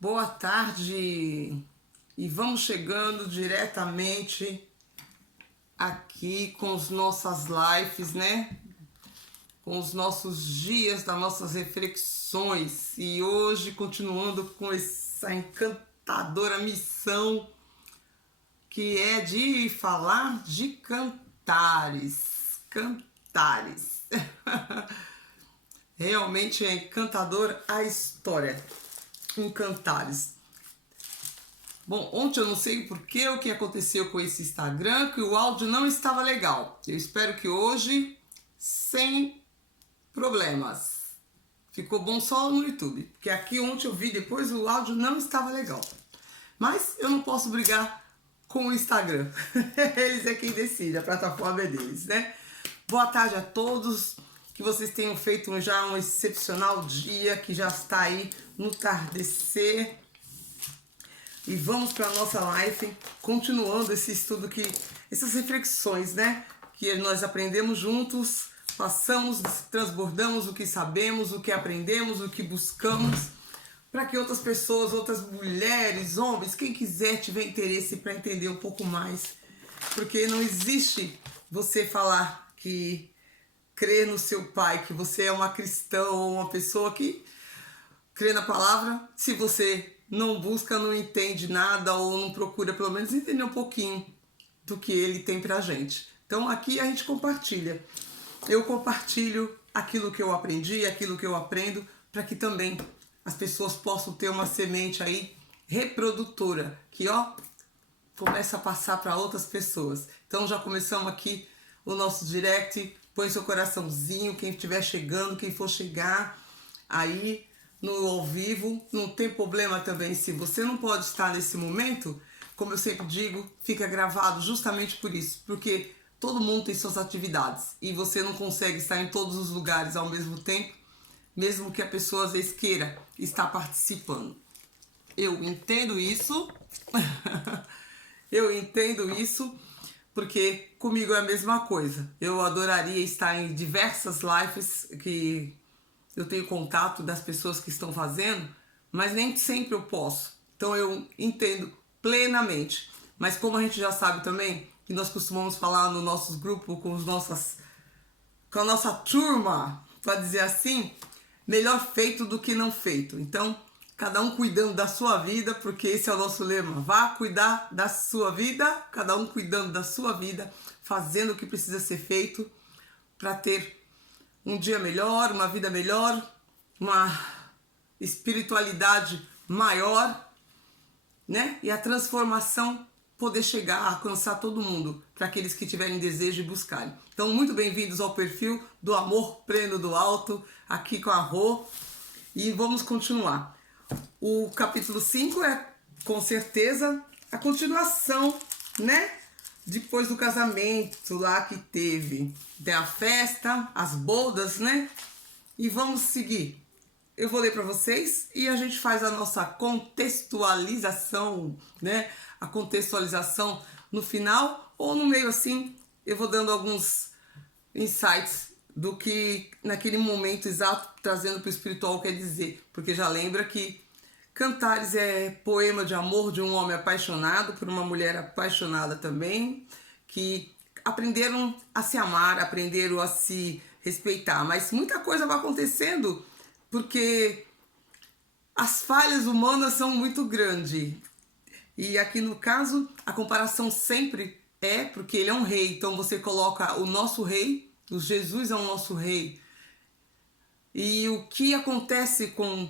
Boa tarde, e vamos chegando diretamente aqui com as nossas lives, né? Com os nossos dias das nossas reflexões. E hoje continuando com essa encantadora missão que é de falar de cantares. Cantares. Realmente é encantador a história em Cantares. Bom, ontem eu não sei porque o que aconteceu com esse Instagram, que o áudio não estava legal. Eu espero que hoje, sem problemas. Ficou bom só no YouTube, porque aqui ontem eu vi, depois o áudio não estava legal. Mas eu não posso brigar com o Instagram. Eles é quem decide, a plataforma é deles, né? Boa tarde a todos, que vocês tenham feito já um excepcional dia, que já está aí no tardecer. E vamos para a nossa live, continuando esse estudo, essas reflexões, né? Que nós aprendemos juntos, passamos, transbordamos o que sabemos, o que aprendemos, o que buscamos, para que outras pessoas, outras mulheres, homens, quem quiser tiver interesse para entender um pouco mais. Porque não existe você falar que crê no seu pai, que você é uma cristã ou uma pessoa que crê na palavra, se você não busca, não entende nada ou não procura pelo menos entender um pouquinho do que ele tem pra gente. Então aqui a gente compartilha. Eu compartilho aquilo que eu aprendi, aquilo que eu aprendo, para que também as pessoas possam ter uma semente aí reprodutora, que começa a passar para outras pessoas. Então já começamos aqui o nosso direct, põe seu coraçãozinho, quem estiver chegando, quem for chegar aí no ao vivo, não tem problema também se você não pode estar nesse momento, como eu sempre digo, fica gravado justamente por isso, porque todo mundo tem suas atividades e você não consegue estar em todos os lugares ao mesmo tempo, mesmo que a pessoa às vezes queira estar participando. Eu entendo isso, eu entendo isso, porque comigo é a mesma coisa. Eu adoraria estar em diversas lives que eu tenho contato das pessoas que estão fazendo, mas nem sempre eu posso. Então eu entendo plenamente. Mas como a gente já sabe também, que nós costumamos falar no nosso grupo com a nossa turma, para dizer assim, melhor feito do que não feito. Então, cada um cuidando da sua vida, porque esse é o nosso lema. Vá cuidar da sua vida, cada um cuidando da sua vida, fazendo o que precisa ser feito para ter um dia melhor, uma vida melhor, uma espiritualidade maior, né? E a transformação poder chegar a alcançar todo mundo, para aqueles que tiverem desejo de buscarem. Então, muito bem-vindos ao perfil do Amor Pleno do Alto, aqui com a Rô, e vamos continuar. O capítulo 5 é, com certeza, a continuação, né? Depois do casamento lá que teve, tem a festa, as bodas, né? E vamos seguir. Eu vou ler para vocês e a gente faz a nossa contextualização, né? A contextualização no final ou no meio assim, eu vou dando alguns insights do que naquele momento exato trazendo para o espiritual quer dizer. Porque já lembra que Cantares é poema de amor de um homem apaixonado por uma mulher apaixonada também, que aprenderam a se amar, aprenderam a se respeitar. Mas muita coisa vai acontecendo porque as falhas humanas são muito grandes. E aqui no caso, a comparação sempre é porque ele é um rei. Então você coloca o nosso rei, o Jesus é o nosso rei. E o que acontece com...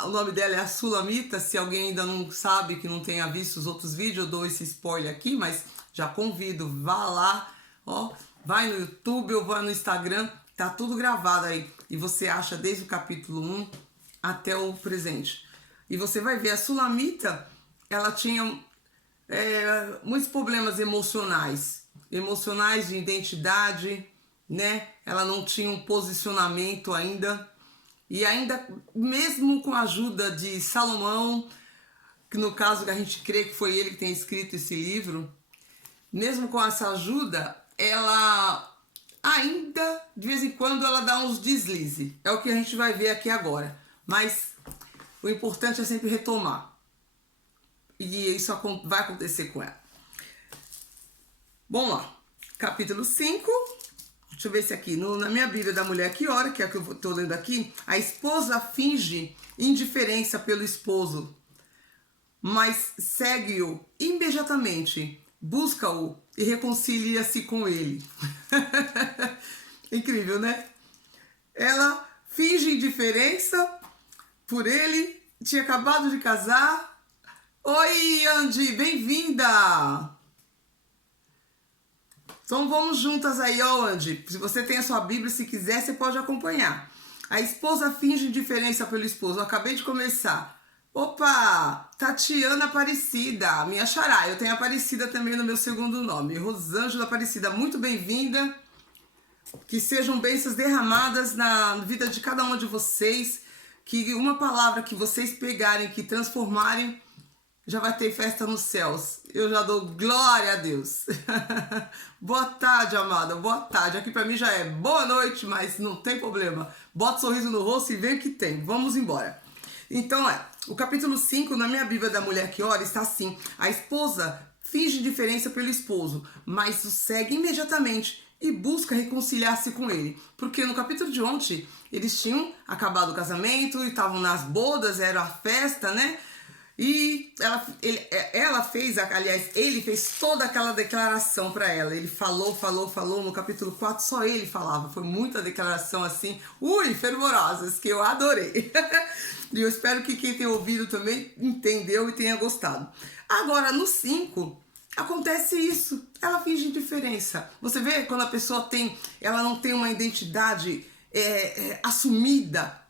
o nome dela é a Sulamita, se alguém ainda não sabe, que não tenha visto os outros vídeos, eu dou esse spoiler aqui, mas já convido, vá lá, vai no YouTube ou vai no Instagram, tá tudo gravado aí. E você acha desde o capítulo 1 até o presente. E você vai ver, a Sulamita, ela tinha muitos problemas emocionais de identidade, né? Ela não tinha um posicionamento ainda, e ainda mesmo com a ajuda de Salomão, que no caso que a gente crê que foi ele que tem escrito esse livro, mesmo com essa ajuda, ela de vez em quando ela dá uns deslizes, é o que a gente vai ver aqui agora. Mas O importante é sempre retomar. E isso vai acontecer com ela. Bom lá, capítulo 5. Deixa eu ver se aqui, na minha Bíblia da Mulher que Ora, que é a que eu estou lendo aqui, a esposa finge indiferença pelo esposo, mas segue-o imediatamente, busca-o e reconcilia-se com ele. Incrível, né? Ela finge indiferença por ele, tinha acabado de casar. Oi, Andy, bem-vinda! Então vamos juntas aí, ó, Andy. Se você tem a sua Bíblia, se quiser, você pode acompanhar. A esposa finge indiferença pelo esposo. Eu acabei de começar. Opa! Tatiana Aparecida, minha xará. Eu tenho Aparecida também no meu segundo nome. Rosângela Aparecida, muito bem-vinda. Que sejam bênçãos derramadas na vida de cada uma de vocês. Que uma palavra que vocês pegarem, que transformarem, já vai ter festa nos céus. Eu já dou glória a Deus. Boa tarde, amada. Boa tarde. Aqui pra mim já é boa noite, mas não tem problema. Bota um sorriso no rosto e vê o que tem. Vamos embora. Então, o capítulo 5, na minha Bíblia da Mulher que Ora, está assim. A esposa finge indiferença pelo esposo, mas o segue imediatamente e busca reconciliar-se com ele. Porque no capítulo de ontem, eles tinham acabado o casamento e estavam nas bodas, era a festa, né? E ela fez, aliás, ele fez toda aquela declaração para ela. Ele falou. No capítulo 4, só ele falava. Foi muita declaração assim, fervorosas, que eu adorei. E eu espero que quem tem ouvido também entendeu e tenha gostado. Agora, no 5, acontece isso. Ela finge indiferença. Você vê quando a pessoa ela não tem uma identidade assumida,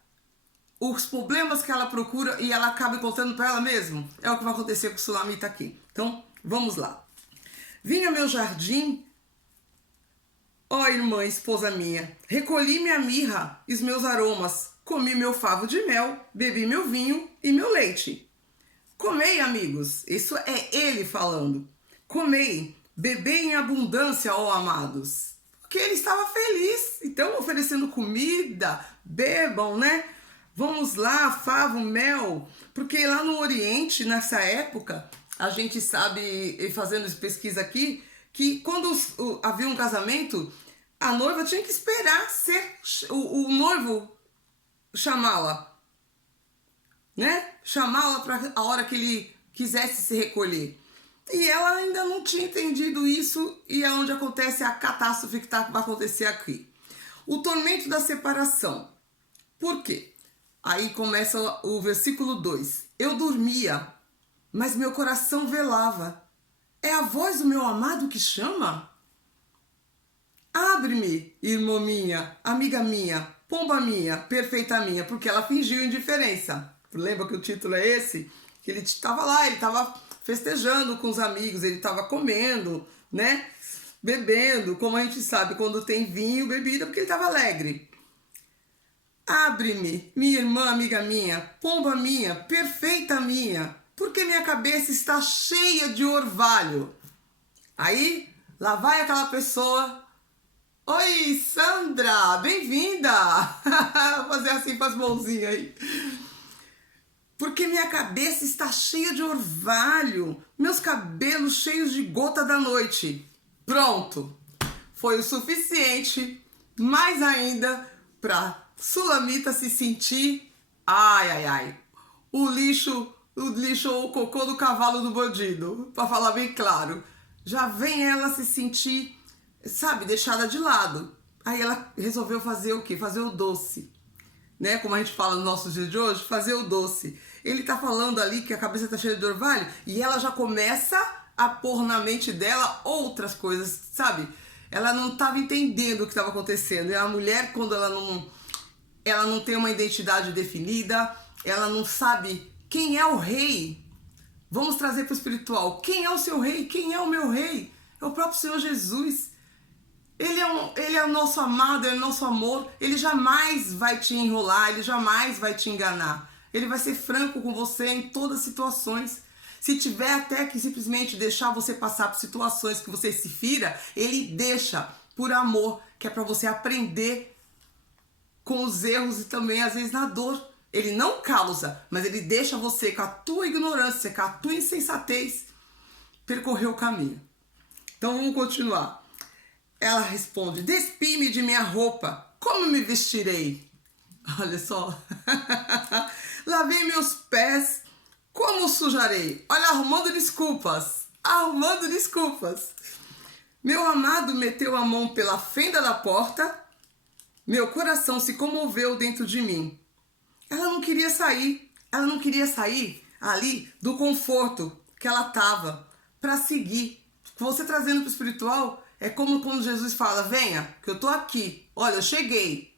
os problemas que ela procura e ela acaba contando para ela mesma. É o que vai acontecer com o Sulamita aqui. Então, vamos lá. Vim ao meu jardim, ó irmã, esposa minha, recolhi minha mirra e os meus aromas, comi meu favo de mel, bebi meu vinho e meu leite. Comei, amigos, isso é ele falando. Comei, bebei em abundância, ó amados. Porque ele estava feliz, então oferecendo comida, bebam, né? Vamos lá, favo, mel, porque lá no Oriente, nessa época, a gente sabe, fazendo pesquisa aqui, que quando havia um casamento, a noiva tinha que esperar o noivo chamá-la, né? Chamá-la para a hora que ele quisesse se recolher. E ela ainda não tinha entendido isso e é onde acontece a catástrofe que vai acontecer aqui. O tormento da separação. Por quê? Aí começa o versículo 2. Eu dormia, mas meu coração velava. É a voz do meu amado que chama? Abre-me, irmã minha, amiga minha, pomba minha, perfeita minha, porque ela fingiu indiferença. Lembra que o título é esse? Que ele estava lá, ele estava festejando com os amigos, ele estava comendo, né? Bebendo, como a gente sabe, quando tem vinho, bebida, porque ele estava alegre. Abre-me, minha irmã, amiga minha, pomba minha, perfeita minha, porque minha cabeça está cheia de orvalho. Aí, lá vai aquela pessoa. Oi, Sandra, bem-vinda! Vou fazer assim com as mãozinhas aí. Porque minha cabeça está cheia de orvalho, meus cabelos cheios de gota da noite. Pronto! Foi o suficiente, mais ainda, para Sulamita se sentir, o lixo ou o cocô do cavalo do bandido, para falar bem claro. Já vem ela se sentir, sabe, deixada de lado. Aí ela resolveu fazer o quê? Fazer o doce, né? Como a gente fala no nosso dia de hoje, fazer o doce. Ele tá falando ali que a cabeça tá cheia de orvalho e ela já começa a pôr na mente dela outras coisas, sabe? Ela não estava entendendo o que estava acontecendo. E a mulher, quando ela não tem uma identidade definida, ela não sabe quem é o rei. Vamos trazer para o espiritual. Quem é o seu rei? Quem é o meu rei? É o próprio Senhor Jesus. Ele é o nosso amado, ele é o nosso amor. Ele jamais vai te enrolar, ele jamais vai te enganar. Ele vai ser franco com você em todas as situações. Se tiver até que simplesmente deixar você passar por situações que você se fira, ele deixa por amor, que é para você aprender com os erros e também às vezes na dor Ele não causa, mas ele deixa você com a tua ignorância, com a tua insensatez, percorrer o caminho. Então vamos continuar. Ela responde: despi-me de minha roupa, como me vestirei? Olha só. Lavei meus pés, como sujarei? Olha, arrumando desculpas. Arrumando desculpas. Meu amado meteu a mão pela fenda da porta, meu coração se comoveu dentro de mim. Ela não queria sair ali do conforto que ela estava para seguir. Você trazendo para o espiritual é como quando Jesus fala: venha, que eu tô aqui, olha, eu cheguei.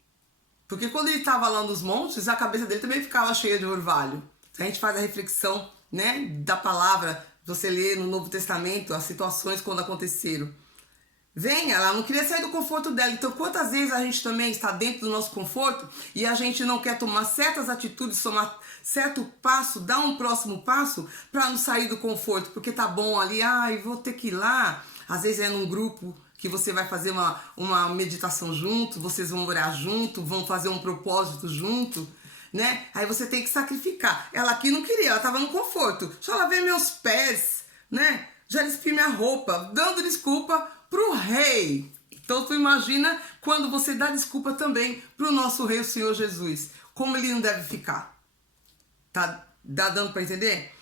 Porque quando ele estava lá nos montes, a cabeça dele também ficava cheia de orvalho. A gente faz a reflexão, né, da palavra, você lê no Novo Testamento as situações quando aconteceram. Venha, ela não queria sair do conforto dela. Então, quantas vezes a gente também está dentro do nosso conforto e a gente não quer tomar certas atitudes, tomar certo passo, dar um próximo passo para não sair do conforto, porque tá bom ali, vou ter que ir lá. Às vezes é num grupo que você vai fazer uma meditação junto, vocês vão orar junto, vão fazer um propósito junto, né? Aí você tem que sacrificar. Ela aqui não queria, ela estava no conforto. Deixa eu lavar meus pés, né? Já despi minha roupa, dando desculpa pro rei. Então tu imagina quando você dá desculpa também pro nosso rei, o Senhor Jesus. Como ele não deve ficar. Tá dando para entender?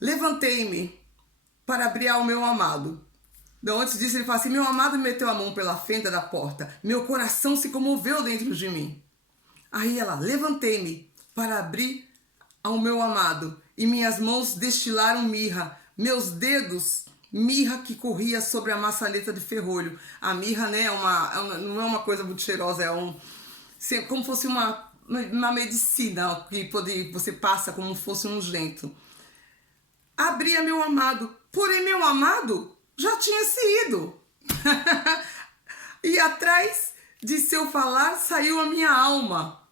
Levantei-me para abrir ao meu amado. Então, antes disso ele fala assim: meu amado meteu a mão pela fenda da porta. Meu coração se comoveu dentro de mim. Aí ela: levantei-me para abrir ao meu amado. E minhas mãos destilaram mirra. Meus dedos, mirra que corria sobre a maçaneta de ferrolho. A mirra, né, não é uma coisa muito cheirosa, como fosse uma medicina que você passa como fosse um ungento. Abria meu amado, porém meu amado já tinha se ido. E atrás de seu falar saiu a minha alma.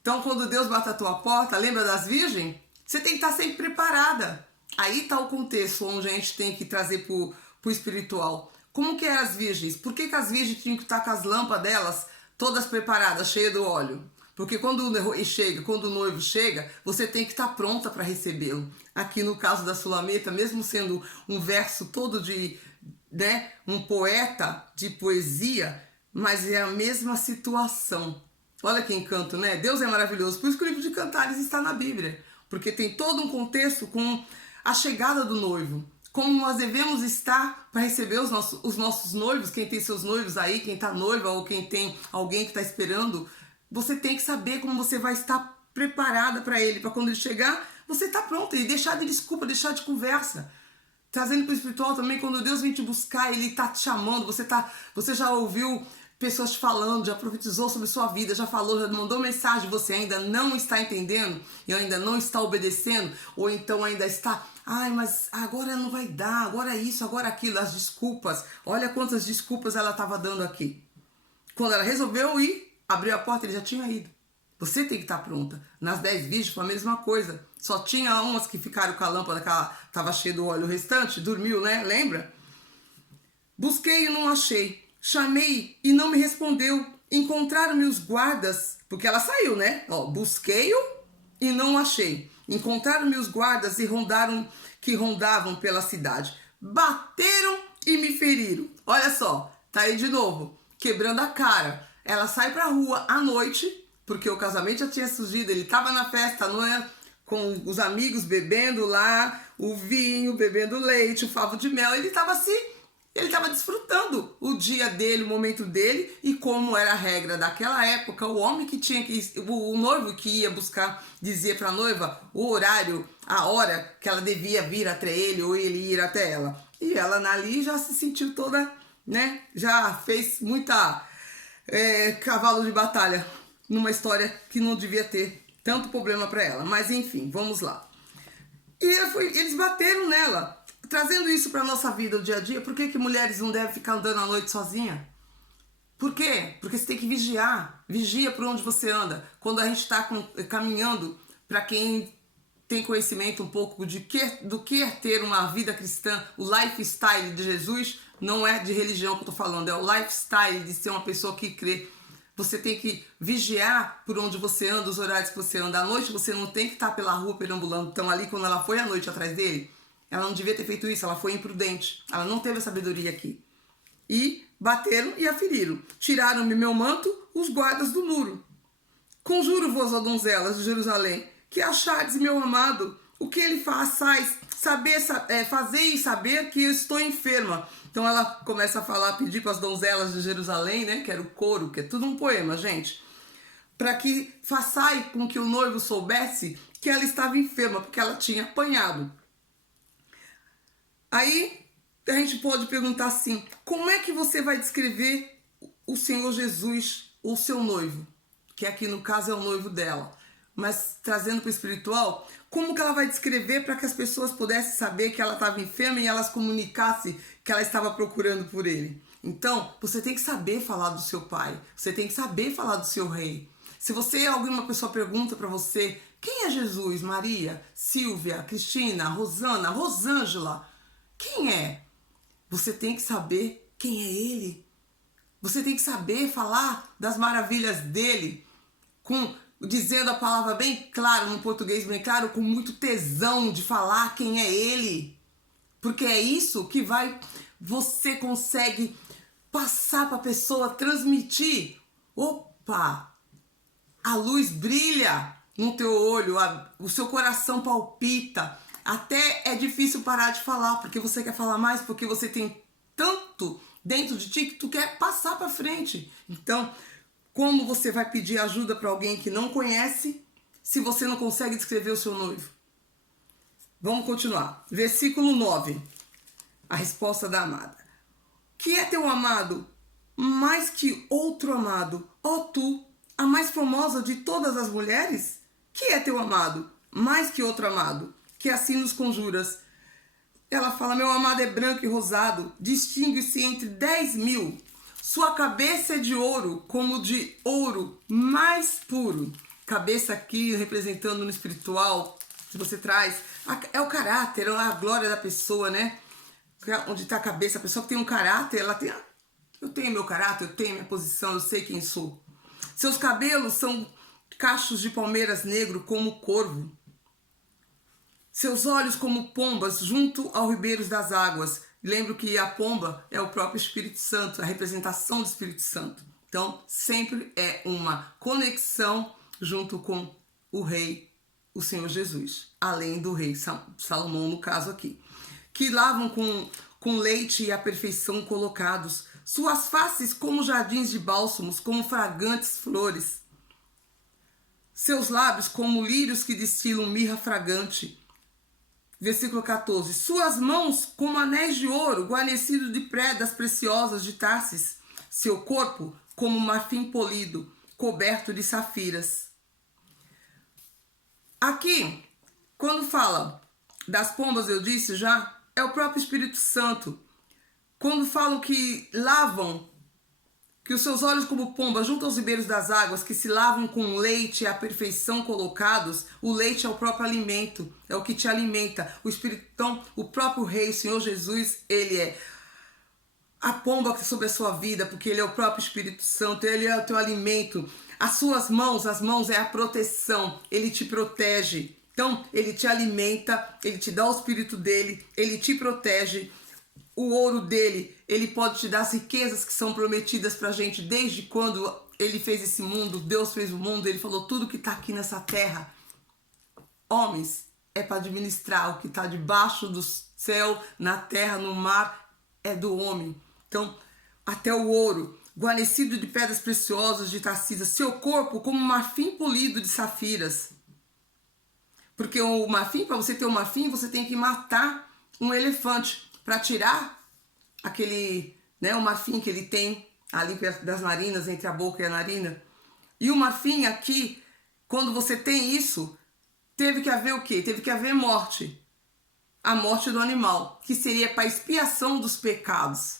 Então, quando Deus bate a tua porta, lembra das virgens? Você tem que estar sempre preparada. Aí está o contexto onde a gente tem que trazer para o espiritual. Como que eram as virgens? Por que as virgens tinham que estar com as lâmpadas delas todas preparadas, cheias do óleo? Porque quando o noivo chega, você tem que estar pronta para recebê-lo. Aqui no caso da Sulamita, mesmo sendo um verso todo de, né, um poeta de poesia, mas é a mesma situação. Olha que encanto, né? Deus é maravilhoso. Por isso que o livro de Cantares está na Bíblia. Porque tem todo um contexto com a chegada do noivo. Como nós devemos estar para receber os nossos noivos. Quem tem seus noivos aí, quem está noiva ou quem tem alguém que está esperando. Você tem que saber como você vai estar preparada para ele. Para quando ele chegar, você está pronta. E deixar de desculpa, deixar de conversa. Trazendo para o espiritual também, quando Deus vem te buscar, ele está te chamando. Você já ouviu pessoas te falando, já profetizou sobre sua vida, já falou, já mandou mensagem, você ainda não está entendendo e ainda não está obedecendo, ou então ainda está, mas agora não vai dar, agora isso, agora aquilo, as desculpas. Olha quantas desculpas ela estava dando aqui. Quando ela resolveu ir, abriu a porta, ele já tinha ido. Você tem que estar pronta. Nas 10 virgens foi a mesma coisa. Só tinha umas que ficaram com a lâmpada que ela estava cheia do óleo, o restante dormiu, né? Lembra? Busquei e não achei. Chamei e não me respondeu. Encontraram-me os guardas, porque ela saiu, né? Busquei-o e não achei. Encontraram-me os guardas que rondavam pela cidade. Bateram e me feriram. Olha só, tá aí de novo, quebrando a cara. Ela sai pra rua à noite, porque o casamento já tinha surgido. Ele tava na festa, não é? Com os amigos bebendo lá o vinho, bebendo leite, o favo de mel. Ele estava desfrutando o dia dele, o momento dele, e como era a regra daquela época, o homem que tinha que, o noivo que ia buscar, dizia para a noiva o horário, a hora que ela devia vir até ele ou ele ir até ela. E ela ali já se sentiu toda, né? Já fez muita cavalo de batalha numa história que não devia ter tanto problema para ela. Mas enfim, vamos lá. E eles bateram nela. Trazendo isso para a nossa vida, o dia a dia, por que mulheres não devem ficar andando à noite sozinha? Por quê? Porque você tem que vigiar. Vigia por onde você anda. Quando a gente está caminhando, para quem tem conhecimento um pouco do que é ter uma vida cristã, o lifestyle de Jesus, não é de religião que eu estou falando, é o lifestyle de ser uma pessoa que crê. Você tem que vigiar por onde você anda, os horários que você anda. À noite você não tem que estar pela rua perambulando. Então ali quando ela foi à noite atrás dele, ela não devia ter feito isso, ela foi imprudente. Ela não teve a sabedoria aqui. E bateram e a feriram. Tiraram-me meu manto os guardas do muro. Conjuro-vos, ó donzelas de Jerusalém, que achardes meu amado, o que ele façais, fazei saber que eu estou enferma. Então ela começa a falar, pedir para as donzelas de Jerusalém, né, que era o coro, que é tudo um poema, gente, para que façai com que o noivo soubesse que ela estava enferma, porque ela tinha apanhado. Aí a gente pode perguntar assim, como é que você vai descrever o Senhor Jesus, o seu noivo? Que aqui no caso é o noivo dela. Mas trazendo para o espiritual, como que ela vai descrever para que as pessoas pudessem saber que ela estava enferma e elas comunicassem que ela estava procurando por ele? Então, você tem que saber falar do seu pai. Você tem que saber falar do seu rei. Se alguma pessoa pergunta para você, quem é Jesus? Maria, Silvia, Cristina, Rosana, Rosângela? Quem é? Você tem que saber quem é ele. Você tem que saber falar das maravilhas dele, dizendo a palavra bem claro, no português bem claro, com muito tesão de falar quem é ele. Porque é isso que você consegue passar para a pessoa, transmitir. Opa, a luz brilha no teu olho, o seu coração palpita. Até é difícil parar de falar, porque você quer falar mais, porque você tem tanto dentro de ti que tu quer passar para frente. Então, como você vai pedir ajuda para alguém que não conhece, se você não consegue descrever o seu noivo? Vamos continuar. Versículo 9. A resposta da amada. Que é teu amado mais que outro amado? Ó tu, a mais formosa de todas as mulheres? Que é teu amado mais que outro amado? Que assim nos conjuras. Ela fala, meu amado é branco e rosado, distingue-se entre 10.000. Sua cabeça é de ouro, como de ouro mais puro. Cabeça aqui representando no espiritual, que você traz, é o caráter, é a glória da pessoa, né? Onde está a cabeça, a pessoa que tem um caráter, eu tenho meu caráter, eu tenho minha posição, eu sei quem sou. Seus cabelos são cachos de palmeiras negro como o corvo. Seus olhos como pombas junto aos ribeiros das águas. Lembro que a pomba é o próprio Espírito Santo, a representação do Espírito Santo. Então, sempre é uma conexão junto com o rei, o Senhor Jesus. Além do rei Salomão, no caso aqui. Que lavam com leite e a perfeição colocados. Suas faces como jardins de bálsamos, como fragantes flores. Seus lábios como lírios que destilam mirra fragante. Versículo 14. Suas mãos como anéis de ouro, guarnecidos de predas preciosas de Tarsis. Seu corpo como marfim polido, coberto de safiras. Aqui, quando fala das pombas, eu disse já, é o próprio Espírito Santo. Quando falam que lavam, que os seus olhos como pomba junto aos ribeiros das águas, que se lavam com leite e a perfeição colocados, o leite é o próprio alimento, é o que te alimenta. O Espírito, então, o próprio Rei, o Senhor Jesus, ele é a pomba sobre a sua vida, porque ele é o próprio Espírito Santo, ele é o teu alimento. As suas mãos, as mãos é a proteção, ele te protege. Então, ele te alimenta, ele te dá o Espírito dele, ele te protege. O ouro dele, ele pode te dar as riquezas que são prometidas pra gente desde quando ele fez esse mundo, Deus fez o mundo, ele falou tudo que tá aqui nessa terra. Homens, é para administrar o que tá debaixo do céu, na terra, no mar, é do homem. Então, até o ouro, guarnecido de pedras preciosas de Tarsis, seu corpo como marfim polido de safiras. Porque o marfim, para você ter o marfim, você tem que matar um elefante para tirar aquele, né, o marfim que ele tem ali perto das narinas, entre a boca e a narina. E o marfim aqui, quando você tem isso, teve que haver o quê? Teve que haver morte. A morte do animal, que seria para expiação dos pecados.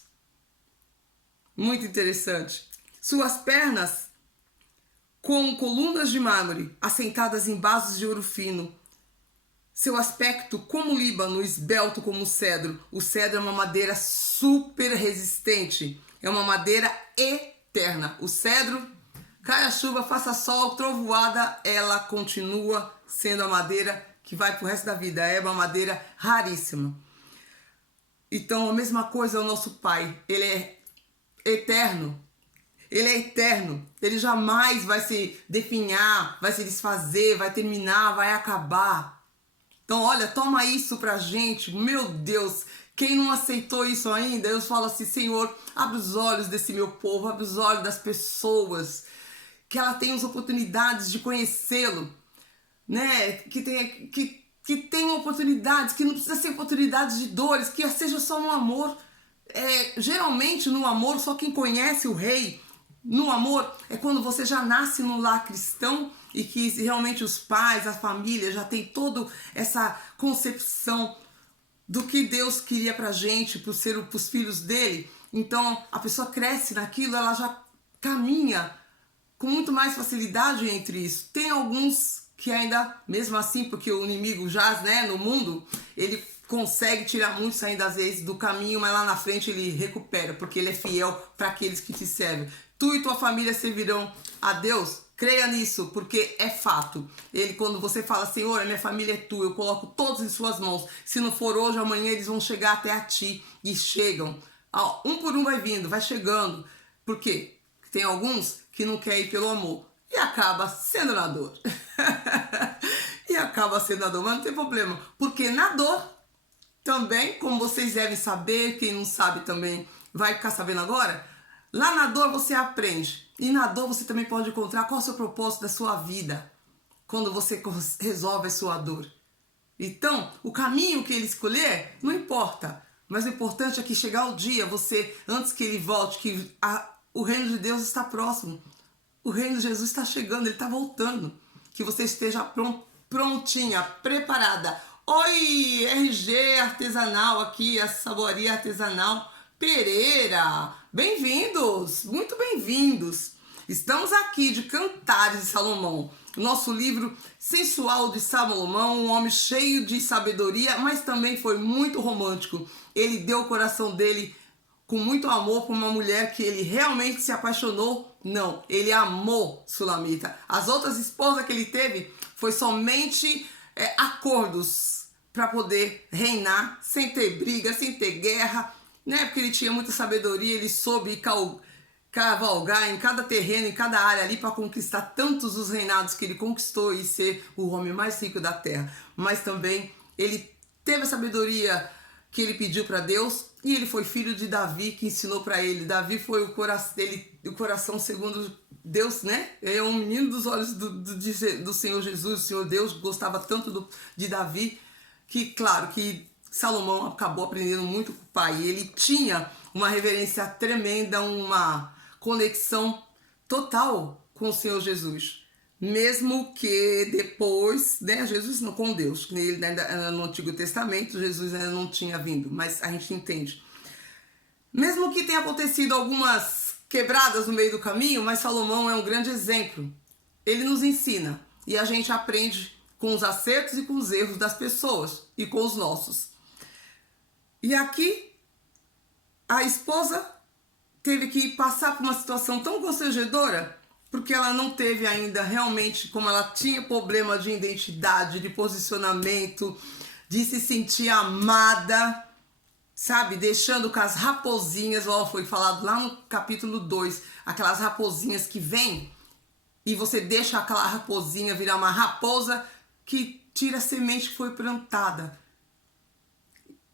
Muito interessante. Suas pernas com colunas de mármore, assentadas em bases de ouro fino. Seu aspecto como o Líbano, esbelto como o cedro. O cedro é uma madeira super resistente. É uma madeira eterna. O cedro Caia chuva, faça sol, trovoada, ela continua sendo a madeira que vai pro resto da vida. É uma madeira raríssima. Então, a mesma coisa é o nosso Pai. Ele é eterno. Ele é eterno. Ele jamais vai se definhar, vai se desfazer, vai terminar, vai acabar. Então, olha, toma isso pra gente. Meu Deus, quem não aceitou isso ainda, eu falo assim, Senhor, abre os olhos desse meu povo, abre os olhos das pessoas, que ela tenha as oportunidades de conhecê-lo, né? Que tenham oportunidades, que não precisa ser oportunidades de dores, que seja só no amor. Geralmente no amor, só quem conhece o rei, no amor, é quando você já nasce no lar cristão e que realmente os pais, a família já tem toda essa concepção do que Deus queria pra gente, pros filhos dele. Então a pessoa cresce naquilo, ela já caminha com muito mais facilidade entre isso. Tem alguns que ainda, mesmo assim, porque o inimigo jaz, né, no mundo, ele consegue tirar muitos ainda às vezes do caminho, mas lá na frente ele recupera, porque ele é fiel para aqueles que te servem. Tu e tua família servirão a Deus? Creia nisso, porque é fato. Ele, quando você fala, Senhor, a minha família é tua, eu coloco todos em suas mãos. Se não for hoje, amanhã eles vão chegar até a ti. E chegam. Um por um vai vindo, vai chegando. Por quê? Tem alguns que não querem ir pelo amor. E acaba sendo na dor. E acaba sendo na dor, mas não tem problema. Porque na dor, também, como vocês devem saber, quem não sabe também vai ficar sabendo agora, lá na dor você aprende. E na dor você também pode encontrar qual é o seu propósito da sua vida. Quando você resolve a sua dor. Então, o caminho que ele escolher, não importa. Mas o importante é que chegar o dia, você, antes que ele volte, que o reino de Deus está próximo. O reino de Jesus está chegando, ele está voltando. Que você esteja prontinha, preparada. Oi, RG Artesanal aqui, a Saboaria Artesanal Pereira. Bem-vindos, muito bem-vindos. Estamos aqui de Cantares de Salomão. Nosso livro sensual de Salomão, um homem cheio de sabedoria, mas também foi muito romântico. Ele deu o coração dele com muito amor para uma mulher que ele realmente se apaixonou. Não, ele amou Sulamita. As outras esposas que ele teve foi somente acordos para poder reinar, sem ter briga, sem ter guerra, né? Porque ele tinha muita sabedoria, ele soube cavalgar em cada terreno, em cada área ali para conquistar tantos os reinados que ele conquistou e ser o homem mais rico da terra. Mas também ele teve a sabedoria que ele pediu para Deus e ele foi filho de Davi, que ensinou para ele. Davi foi o coração segundo Deus, né? É um menino dos olhos do Senhor Jesus. O Senhor Deus gostava tanto de Davi que, claro, que Salomão acabou aprendendo muito com o pai. Ele tinha uma reverência tremenda, uma conexão total com o Senhor Jesus. Mesmo que depois, né, Jesus não com Deus, ele ainda no Antigo Testamento, Jesus ainda não tinha vindo, mas a gente entende. Mesmo que tenha acontecido algumas quebradas no meio do caminho, mas Salomão é um grande exemplo. Ele nos ensina e a gente aprende com os acertos e com os erros das pessoas e com os nossos. E aqui, a esposa teve que passar por uma situação tão constrangedora porque ela não teve ainda realmente, como ela tinha problema de identidade, de posicionamento, de se sentir amada, sabe? Deixando com as raposinhas, foi falado lá no capítulo 2, aquelas raposinhas que vêm e você deixa aquela raposinha virar uma raposa que tira a semente que foi plantada.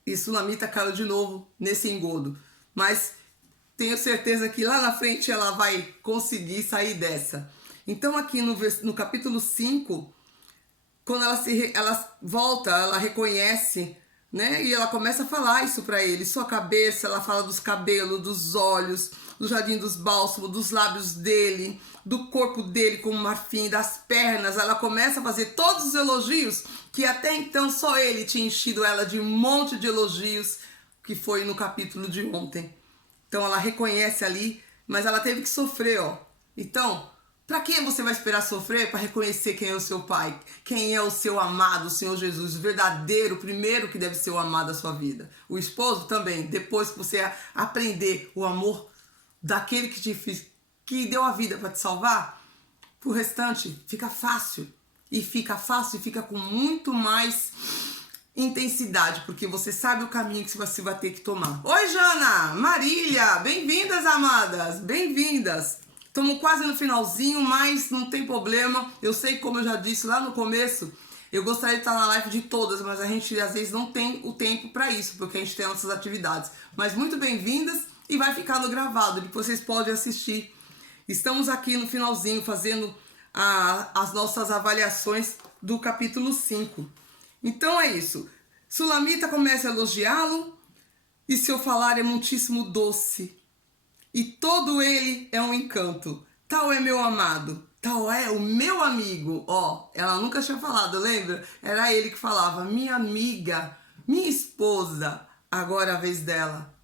E Sulamita caiu de novo nesse engodo. Mas tenho certeza que lá na frente ela vai conseguir sair dessa. Então aqui no capítulo 5, quando ela volta, ela reconhece, né? E ela começa a falar isso para ele. Sua cabeça, ela fala dos cabelos, dos olhos, do jardim dos bálsamos, dos lábios dele, do corpo dele como marfim, das pernas. Ela começa a fazer todos os elogios que até então só ele tinha enchido ela de um monte de elogios, que foi no capítulo de ontem. Então ela reconhece ali, mas ela teve que sofrer, ó. Então, para que você vai esperar sofrer para reconhecer quem é o seu pai? Quem é o seu amado, o Senhor Jesus, o verdadeiro, o primeiro que deve ser o amado da sua vida. O esposo também, depois que você aprender o amor daquele que te que deu a vida para te salvar, o restante fica fácil. E fica fácil e fica com muito mais intensidade, porque você sabe o caminho que você vai ter que tomar. Oi, Jana, Marília, bem-vindas, amadas, bem-vindas. Estamos quase no finalzinho, mas não tem problema. Eu sei, como eu já disse lá no começo, eu gostaria de estar na live de todas, mas a gente às vezes não tem o tempo para isso, porque a gente tem nossas atividades. Mas muito bem-vindas e vai ficar no gravado, depois vocês podem assistir. Estamos aqui no finalzinho fazendo as nossas avaliações do capítulo 5. Então é isso. Sulamita começa a elogiá-lo, e seu falar é muitíssimo doce, e todo ele é um encanto. Tal é meu amado, tal é o meu amigo. Ó, ela nunca tinha falado, lembra? Era ele que falava, minha amiga, minha esposa, agora é a vez dela.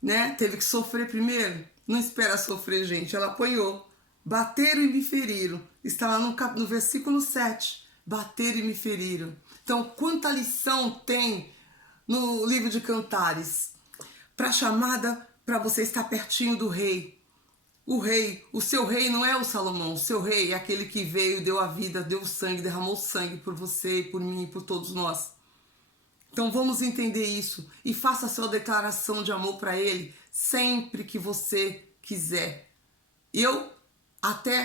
Né? Teve que sofrer primeiro? Não espera sofrer, gente. Ela apanhou. Bateram e me feriram. Está lá no versículo 7. Bateram e me feriram. Então, quanta lição tem no livro de Cantares para chamada para você estar pertinho do rei. O rei, o seu rei não é o Salomão. O seu rei é aquele que veio, deu a vida, deu sangue, derramou sangue por você, por mim, por todos nós. Então vamos entender isso e faça a sua declaração de amor para ele sempre que você quiser. Eu até